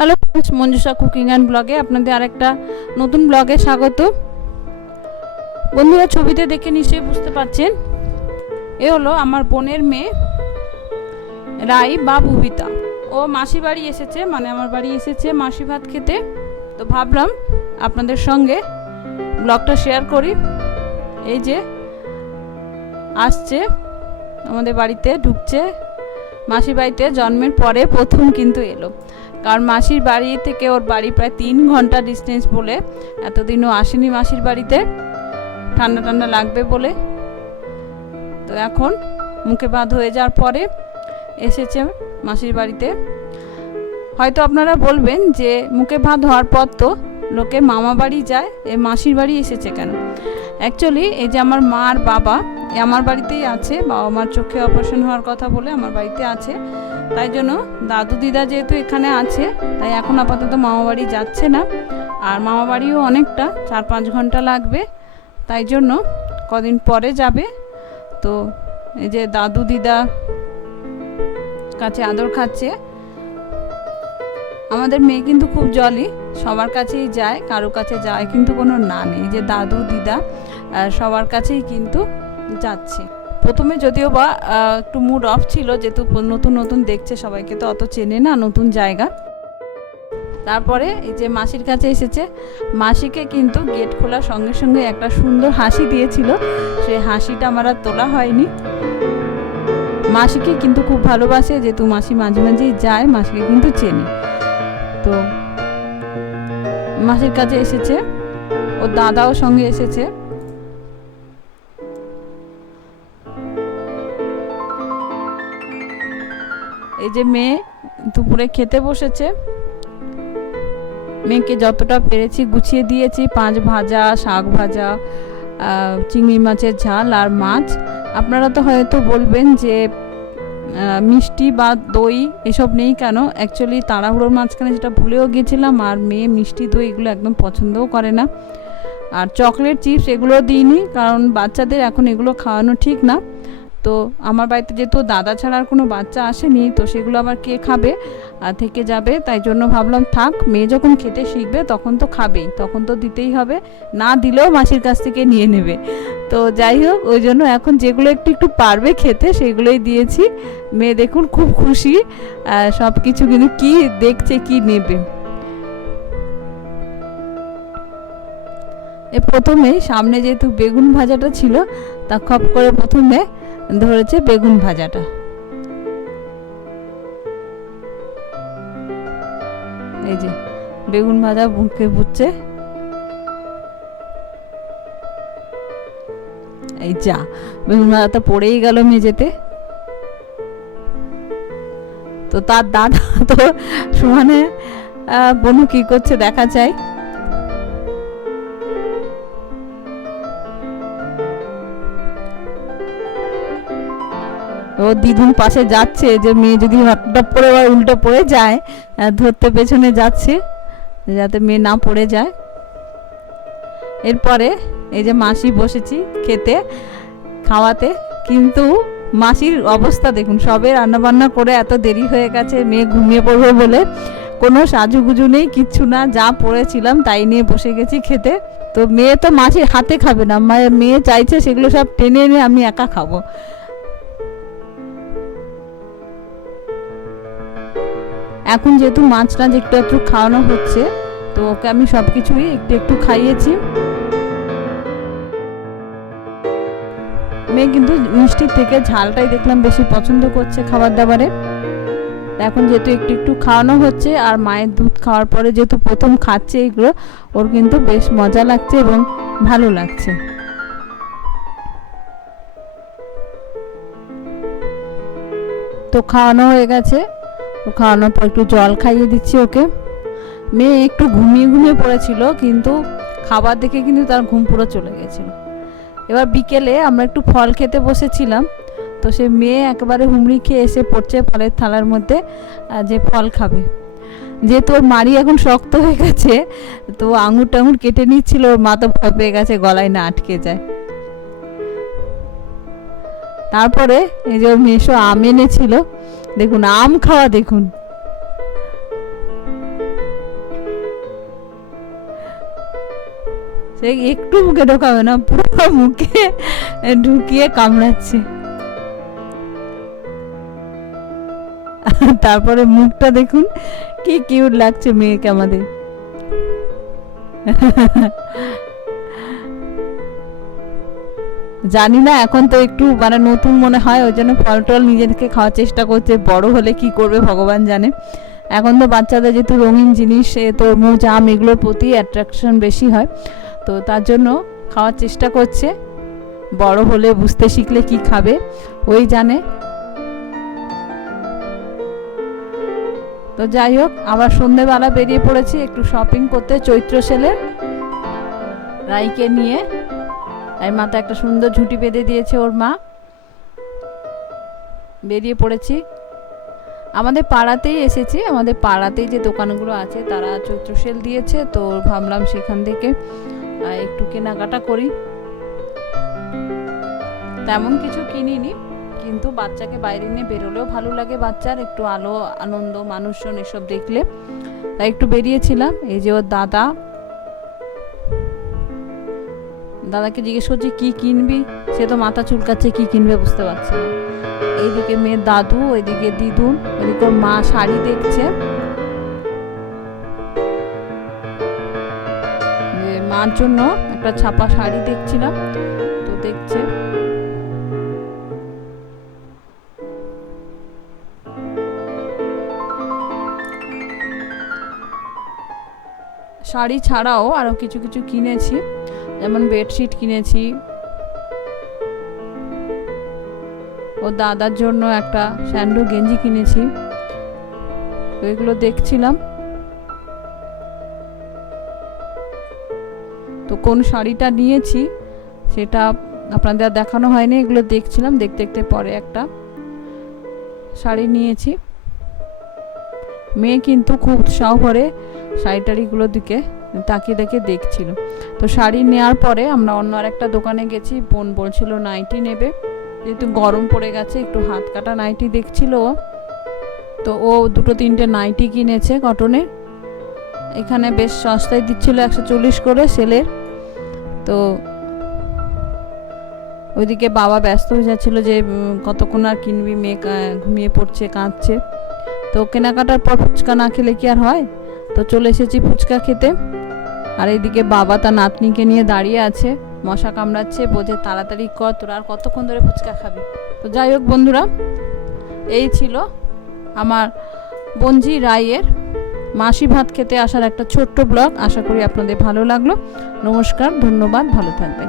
Hello friends Manjusha cooking and ব্লগে আপনাদের আরেকটা নতুন ব্লগে স্বাগত। বন্ধুরা ছবিতে দেখে নিশ্চয়ই বুঝতে পারছেন। এ হলো আমার বোনের মেয়ে, রাই বা বুবিতা। ও মাসি বাড়ি এসেছে মানে আমার বাড়ি এসেছে মাসি ভাত খেতে। তো ভাবলাম আপনাদের সঙ্গে ব্লগটা শেয়ার করি। এই যে আসছে, আমাদের বাড়িতে ঢুকছে। মাসির বাড়িতে জন্মের পরে প্রথম কিন্তু এলো। কারণ মাসির বাড়ি থেকে ওর বাড়ি প্রায় তিন ঘণ্টা ডিস্টেন্স বলে, এতদিনও আসেনি মাসির বাড়িতে। ঠান্ডা ঠান্ডা লাগবে বলে। তো এখন মুখে বাদ হয়ে যাওয়ার পরে এসেছে মাসির বাড়িতে। হয়তো আপনারা বলবেন যে মুখে ভাত হওয়ার পর তো লোকে মামা বাড়ি যায়, এ মাসির বাড়ি এসেছে কেন? অ্যাকচুয়ালি এই যে আমার মা আর বাবা আমার বাড়িতেই আছে বাবা মার চোখে অপারেশন হওয়ার কথা বলে আমার বাড়িতে আছে। তাই জন্য দাদু দিদা যেহেতু এখানে আছে, তাই এখন আপাতত মামা বাড়ি যাচ্ছে না। আর মামা বাড়িও অনেকটা, চার পাঁচ ঘণ্টা লাগবে। তাই জন্য কদিন পরে যাবে। তো এই যে দাদু দিদা কাছে আদর খাচ্ছে। আমাদের মেয়ে কিন্তু খুব জলি সবার কাছেই যায় কারও কাছে যায় কিন্তু কোনো না নেই। যে দাদু দিদা সবার কাছেই কিন্তু যাচ্ছে। প্রথমে যদিও বা একটু মুড অফ ছিল, যেহেতু নতুন নতুন দেখছে সবাইকে, তো অত চেনে না নতুন জায়গা। তারপরে এই যে মাসির কাছে এসেছে, মাসিকে কিন্তু গেট খোলার সঙ্গে সঙ্গে একটা সুন্দর হাসি দিয়েছিল। সেই হাসিটা আমার আর তোলা হয়নি। মাসিকে কিন্তু খুব ভালোবাসে, যেহেতু মাসি মাঝে মাঝেই যায়, মাসিকে কিন্তু চেনে। তো মাসির কাছে এসেছে ও দাদাও সঙ্গে এসেছে। এই যে মেয়ে দুপুরে খেতে বসেছে। মেয়েকে যতটা পেরেছি গুছিয়ে দিয়েছি, পাঁচ ভাজা, শাক ভাজা চিংড়ি মাছের ঝাল আর মাছ। আপনারা তো হয়তো বলবেন যে মিষ্টি বা দই এসব নেই কেন? অ্যাকচুয়ালি তাড়াহুড়োর মাঝখানে যেটা ভুলেও গেছিলাম আর মেয়ে মিষ্টি দই এগুলো একদম পছন্দও করে না। আর চকলেট চিপস এগুলো দিইনি, কারণ বাচ্চাদের এখন এগুলো খাওয়ানো ঠিক না। তো আমার বাড়িতে যেহেতু দাদা ছাড়া আর কোনো বাচ্চা আসেনি, তো সেগুলো আবার কে খাবে? আর থেকে যাবে, তাই জন্য ভাবলাম থাক, মেয়ে যখন খেতে শিখবে তখন তো খাবেই, তখন তো দিতেই হবে। না দিলেও মাসির কাছ থেকে নিয়ে নেবে। তো যাই হোক, ওই জন্য এখন যেগুলো একটু একটু পারবে খেতে, সেগুলোই দিয়েছি। মেয়ে দেখুন খুব খুশি সব কিছু কিন্তু কী দেখছে, কি নেবে। এ প্রথমেই সামনে যেহেতু বেগুন ভাজাটা ছিল, তা খপ করে প্রথমে ধরেছে বেগুন ভাজাটা। এই যে, বেগুন ভাজা বুকে বুঝছে এই যা, বেগুন ভাজা তো পড়েই গেল মেঝেতে। তো তার দাদা তো সমানে বনু কি করছে দেখা যায়। ও দিদুন পাশে যাচ্ছে, যে মেয়ে যদি হঠাৎ পড়ে বা উল্টো পড়ে যায় ধরতে পেছনে যাচ্ছে, যাতে মেয়ে না পড়ে যায়। এরপরে এই যে মাসি বসেছি খেতে, খাওয়াতে, কিন্তু মাসির অবস্থা দেখুন, সবে রান্নাবান্না করে এত দেরি হয়ে গেছে, মেয়ে ঘুমিয়ে পড়বে বলে কোনো সাজুগুজু নেই, কিচ্ছু না, যা পড়েছিলাম তাই নিয়ে বসে গেছি খেতে। তো মেয়ে তো মাসির হাতে খাবে না মেয়ে চাইছে সেগুলো সব টেনে এনে আমি একা খাব। এখন যেহেতু মাছ টাছ একটু একটু খাওয়ানো হচ্ছে, তো ওকে আমি সব কিছুই একটু একটু খাইয়েছি। মেয়ে কিন্তু মিষ্টির থেকে ঝালটাই দেখলাম বেশি পছন্দ করছে খাবার দাবারে এখন যেহেতু একটু একটু খাওয়ানো হচ্ছে, আর মায়ের দুধ খাওয়ার পরে যেহেতু প্রথম খাচ্ছে এগুলো, ওর কিন্তু বেশ মজা লাগছে এবং ভালো লাগছে। তো খাওয়ানো হয়ে গেছে। খাওয়ানোর পর একটু জল খাইয়ে দিচ্ছি ওকে। মেয়ে একটু ঘুমিয়ে ঘুমিয়ে পড়েছিল, কিন্তু খাবার দেখে কিন্তু তার ঘুম পুরো চলে গেছিল। এবার বিকেলে আমরা একটু ফল খেতে বসেছিলাম, তো সে মেয়ে একেবারে হুমড়ি খেয়ে এসে পড়ছে ফলের থালার মধ্যে যে ফল খাবে। যেহেতু ওর মাড়ি এখন শক্ত হয়ে গেছে, তো আঙুর টাঙুর কেটে নিচ্ছিল, ওর মা তো ভয় পেয়ে গেছে, গলায় না আটকে যায়। তারপরে এই যে ওর মেশো আম এনেছিল দেখুন, আম খাওয়া দেখুন। একটু মুখে ঢোকাবে না, পুরো মুখে ঢুকিয়ে কামড়াচ্ছে। তারপরে মুখটা দেখুন, কি কিউট লাগছে মেয়েকে আমাদের। জানি না, এখন তো একটু মানে নতুন মনে হয়, ওই জন্য ফল টল নিজে থেকে খাওয়ার চেষ্টা করছে, বড় হলে কি করবে ভগবান জানে। এখন তো বাচ্চাদের যেহেতু রঙিন জিনিস, এ তরমুজ আম এগুলোর প্রতি অ্যাট্রাকশন বেশি হয়, তো তার জন্য খাওয়ার চেষ্টা করছে। বড় হলে বুঝতে শিখলে কি খাবে, ওই জানে। তো যাই হোক, আবার সন্ধেবেলা বেরিয়ে পড়েছি, একটু শপিং করতে, চৈত্র সেলের রাইকে নিয়ে। এই মাথা একটা সুন্দর ঝুঁটি বেঁধে দিয়েছে ওর মা। বেরিয়ে পড়েছি। আমাদের পাড়াতেই এসেছি, আমাদের পাড়াতেই যে দোকানগুলো আছে তারা চৈত্র সেল দিয়েছে, তো ভাবলাম সেখান থেকে একটু কেনাকাটা করি। তেমন কিছু কিনিনি, কিন্তু বাচ্চাকে বাইরে নিয়ে বেরোলেও ভালো লাগে বাচ্চার, একটু আলো, আনন্দ, মানুষজন এসব দেখলে। তাই একটু বেরিয়েছিলাম, এই যে ওর দাদা দাদাকে জিজ্ঞেস করছি, কি কিনবি? সে তো মাথা চুলকাচ্ছে, কি কিনবে? বুঝতে পারছে না। এইদিকে মেয়ের দাদু, ওইদিকে দিদুন ওইদিকে মা শাড়ি দেখছে। মার জন্য একটা ছাপা শাড়ি দেখছিলাম তো দেখছে। শাড়ি ছাড়াও আরও কিছু কিছু কিনেছি। যেমন বেডশিট কিনেছি। ও দাদার জন্য একটা স্যান্ডো গেঞ্জি কিনেছি। তো এগুলো দেখছিলাম। তো কোন শাড়িটা নিয়েছি, সেটা আপনাদের দেখানো হয়নি, এগুলো দেখছিলাম, দেখতে দেখতে পরে একটা শাড়ি নিয়েছি। মেয়ে কিন্তু খুব উৎসাহ করে শাড়ি টাড়িগুলোর দিকে তাকিয়ে দেখে দেখছিল। তো শাড়ি নেওয়ার পরে আমরা অন্য আর একটা দোকানে গেছি, বোন বলছিল, নাইটি নেবে। যেহেতু গরম পড়ে গেছে, একটু হাত কাটা নাইটি দেখছিল। তো ও দুটো তিনটে নাইটি কিনেছে কটনের। এখানে বেশ সস্তায় দিচ্ছিল একশো চল্লিশ করে সেলের। তো ওইদিকে বাবা ব্যস্ত হয়ে যাচ্ছিল যে কতক্ষণ আর কিনবি? মেয়ে ঘুমিয়ে পড়ছে, কাঁদছে। তো কেনাকাটার পর ফুচকা না খেলে কি আর হয়? তো চলে এসেছি ফুচকা খেতে। আর এইদিকে বাবা তার নাতনিকে নিয়ে দাঁড়িয়ে আছে। মশা কামড়াচ্ছে, বোঝে তাড়াতাড়ি কর, তোরা আর কতক্ষণ ধরে ফুচকা খাবি? তো যাই হোক বন্ধুরা, এই ছিল আমার বঞ্জি রায়ের মাসি ভাত খেতে আসার একটা ছোট্ট ব্লগ। আশা করি আপনাদের ভালো লাগল। নমস্কার, ধন্যবাদ, ভালো থাকবেন।